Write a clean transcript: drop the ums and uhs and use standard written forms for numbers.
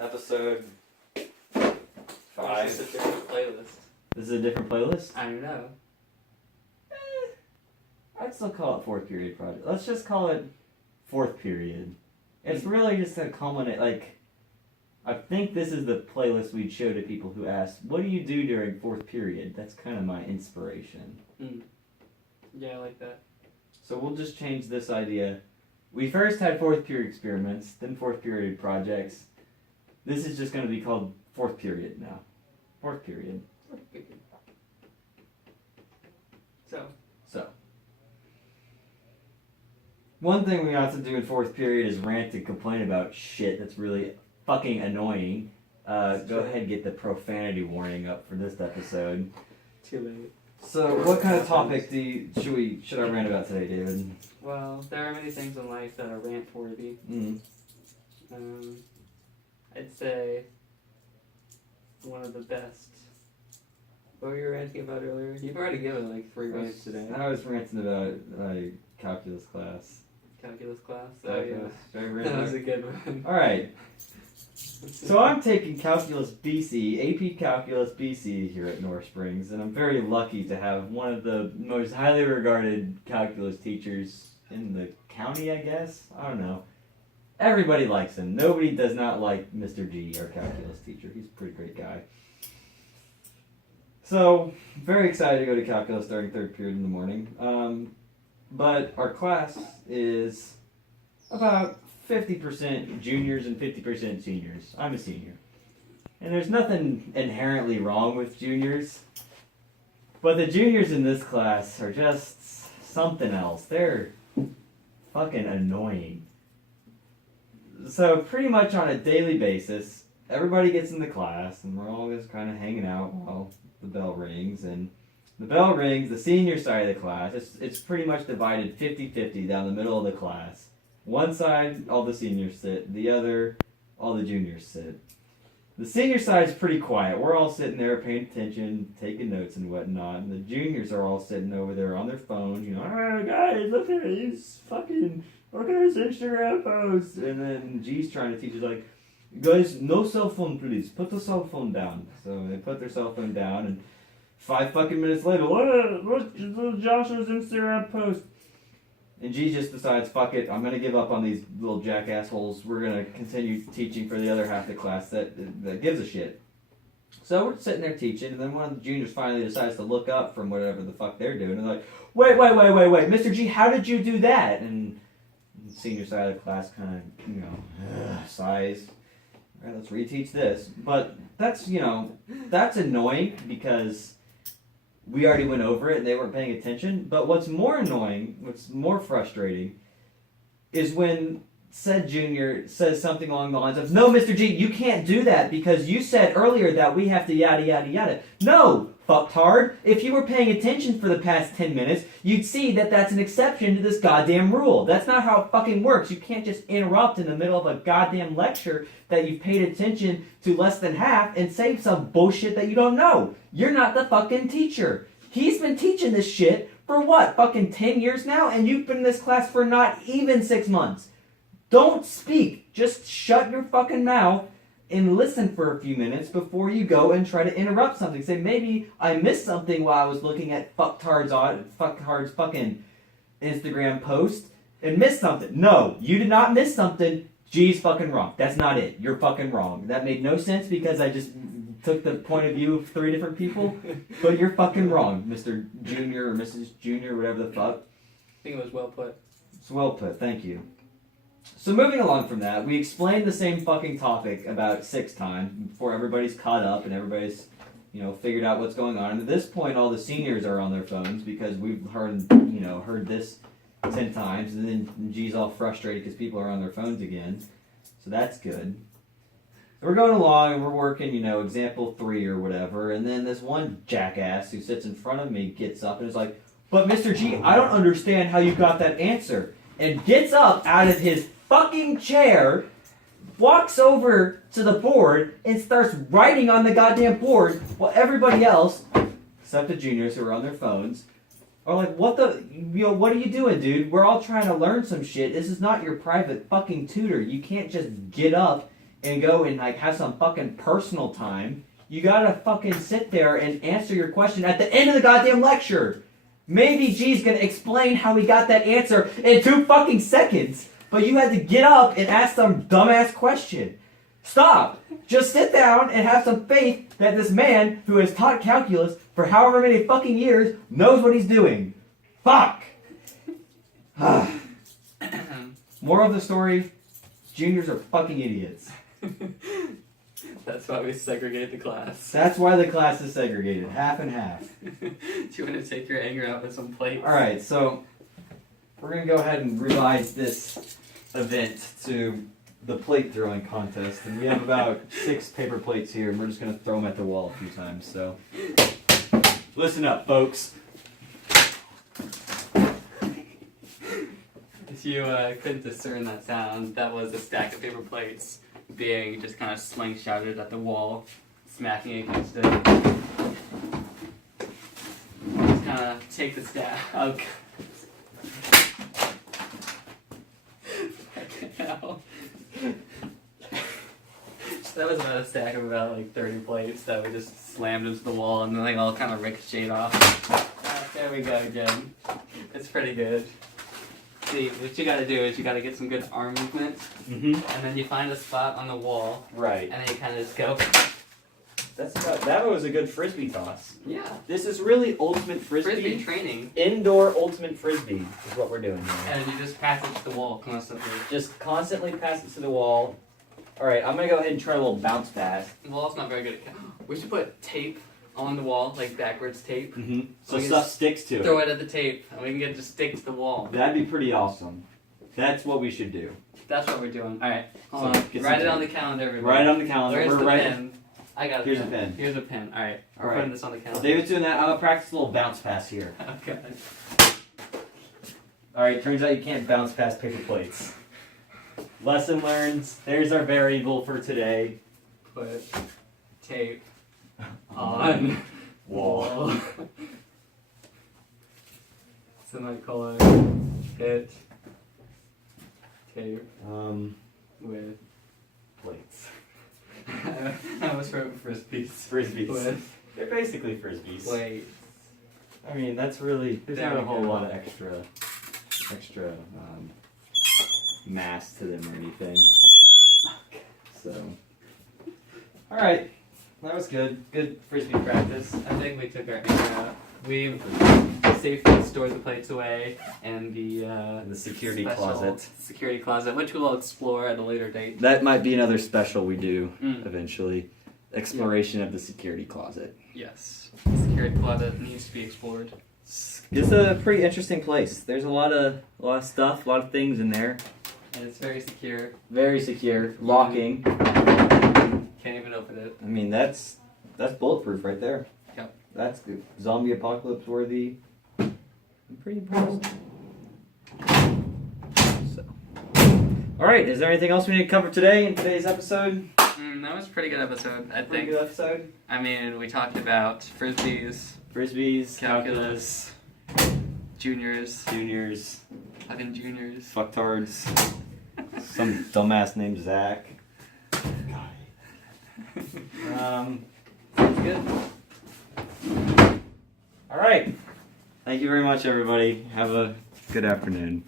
Episode Or 5. is this a different playlist? This is a different playlist? I don't know. I'd still call it fourth period project. Let's just call it fourth period. It's really just a culminate, I think this is the playlist we'd show to people who ask, what do you do during fourth period? That's kind of my inspiration. Yeah, I like that. So we'll just change this idea. We first had fourth period experiments, then fourth period projects. This is just going to be called fourth period now. Fourth period. So, One thing we have to do in fourth period is rant and complain about shit that's really fucking annoying. Go ahead and get the profanity warning up for this episode. too late. So, what kind of topic should I rant about today, David? Well, there are many things in life that are rant-worthy. I'd say one of the best. What were you ranting about earlier? You've already given like 3 rants today. I was ranting about calculus class. Calculus class. Calculus. That was a good one. All right. So I'm taking Calculus BC, AP Calculus BC here at North Springs, and I'm very lucky to have one of the most highly regarded calculus teachers in the county, I guess? I don't know. Everybody likes him. Nobody does not like Mr. G, our calculus teacher. He's a pretty great guy. So, very excited to go to calculus during third period in the morning. But our class is about 50% juniors and 50% seniors. I'm a senior. And there's nothing inherently wrong with juniors. But the juniors in this class are just something else. They're fucking annoying. So pretty much on a daily basis, everybody gets in the class and we're all just kind of hanging out while the bell rings. And the bell rings, the senior side of the class, it's pretty much divided 50-50 down the middle of the class. One side, all the seniors sit. The other, all the juniors sit. The senior side's pretty quiet. We're all sitting there paying attention, taking notes and whatnot. And the juniors are all sitting over there on their phones, oh, guys, look at these fucking, look at this Instagram post. And then G's trying to teach us, guys, no cell phone, please. Put the cell phone down. So they put their cell phone down, and 5 fucking minutes later, what's Joshua's Instagram post? And G just decides, fuck it, I'm gonna give up on these little jackass holes. We're gonna continue teaching for the other half of the class that gives a shit. So we're sitting there teaching, and then one of the juniors finally decides to look up from whatever the fuck they're doing, and they're like, wait, Mr. G, how did you do that? And the senior side of the class kind of, sighs. All right, let's reteach this. But that's annoying because we already went over it and they weren't paying attention. But what's more annoying, what's more frustrating, is when said junior says something along the lines of, no, Mr. G, you can't do that because you said earlier that we have to yada yada yada. No, fucktard. If you were paying attention for the past 10 minutes, you'd see that that's an exception to this goddamn rule. That's not how it fucking works. You can't just interrupt in the middle of a goddamn lecture that you've paid attention to less than half and say some bullshit that you don't know. You're not the fucking teacher. He's been teaching this shit for what, fucking 10 years now? And you've been in this class for not even 6 months. Don't speak. Just shut your fucking mouth and listen for a few minutes before you go and try to interrupt something. Say, maybe I missed something while I was looking at fucktard's fucking Instagram post and missed something. No, you did not miss something. G's fucking wrong. That's not it. You're fucking wrong. That made no sense because I just took the point of view of 3 different people. But you're fucking wrong, Mr. Junior or Mrs. Junior, whatever the fuck. I think it was well put. It's well put. Thank you. So moving along from that, we explained the same fucking topic about 6 times before everybody's caught up and everybody's, figured out what's going on. And at this point, all the seniors are on their phones because we've heard this 10 times. And then G's all frustrated because people are on their phones again. So that's good. So we're going along and we're working, example 3 or whatever. And then this one jackass who sits in front of me gets up and is like, but Mr. G, I don't understand how you got that answer. And gets up out of his fucking chair, walks over to the board, and starts writing on the goddamn board while everybody else, except the juniors who are on their phones, are like, what are you doing, dude? We're all trying to learn some shit. This is not your private fucking tutor. You can't just get up and go and like have some fucking personal time. You gotta fucking sit there and answer your question at the end of the goddamn lecture. Maybe G's gonna explain how he got that answer in 2 fucking seconds, but you had to get up and ask some dumbass question. Stop. Just sit down and have some faith that this man who has taught calculus for however many fucking years knows what he's doing. Fuck. Moral of the story, juniors are fucking idiots. That's why we segregate the class. That's why the class is segregated, half and half. Do you want to take your anger out with some plates? Alright, so we're going to go ahead and revise this event to the plate throwing contest. And we have about 6 paper plates here, and we're just going to throw them at the wall a few times. So listen up, folks. If you couldn't discern that sound, that was a stack of paper plates being just kind of slingshotted at the wall, smacking against it. Just kind of take the stack. Oh, God. That was about a stack of about like 30 plates that we just slammed into the wall and then they all kind of ricocheted off. There we go again. It's pretty good. See, what you gotta do is you gotta get some good arm movement, Mm-hmm. and then you find a spot on the wall, Right. and then you kind of just go. That was a good frisbee toss. Yeah. This is really ultimate Frisbee training, Indoor ultimate frisbee is what we're doing here. and you just pass it to the wall constantly. Just constantly pass it to the wall. Alright, I'm going to go ahead and try a little bounce pass. The wall's not very good at. We should put tape on the wall, like backwards tape. Mm-hmm. So We can stuff sticks to Throw it. it at the tape, and we can get it to stick to the wall. That'd be pretty awesome. That's what we should do. That's what we're doing. All right, hold So, on. get Write some it on the tape. calendar, everybody. Write it on the calendar. Where's We're the writing. pen? I got a Here's pen. a pen. Here's a pen. All right, we're All right. putting this on the calendar. David's doing that. I'm going to practice a little bounce pass here. Okay. Alright, turns out you can't bounce past paper plates. Lesson learned. There's our variable for today. Put tape on Wall. Semicolon. Hit tape with. Plates. I was for frisbees. Frisbees. With They're basically frisbees. plates. I mean, that's really, there's There not a we whole go. lot of extra mass to them or anything. So, alright, that was good. Good frisbee practice. I think we took our anger out. We safely stored the plates away in the In the security special closet. security closet, which we will explore at a later date. That might be another special we do Mm. eventually. Exploration of the security closet. Yes, the security closet needs to be explored. It's a pretty interesting place. There's a lot of stuff, a lot of things in there. And it's very secure. Very secure. Locking. Can't even open it. I mean, that's bulletproof right there. Yep. That's good. Zombie apocalypse worthy. I'm pretty impressed. So. All right. Is there anything else we need to cover today in today's episode? That was a pretty good episode, I Pretty think. good episode. I mean, we talked about frisbees, Frisbees, calculus, juniors, juniors, fucking juniors. fucktards, some dumbass named Zach. God. Sounds good. All right. Thank you very much, everybody. Have a good afternoon.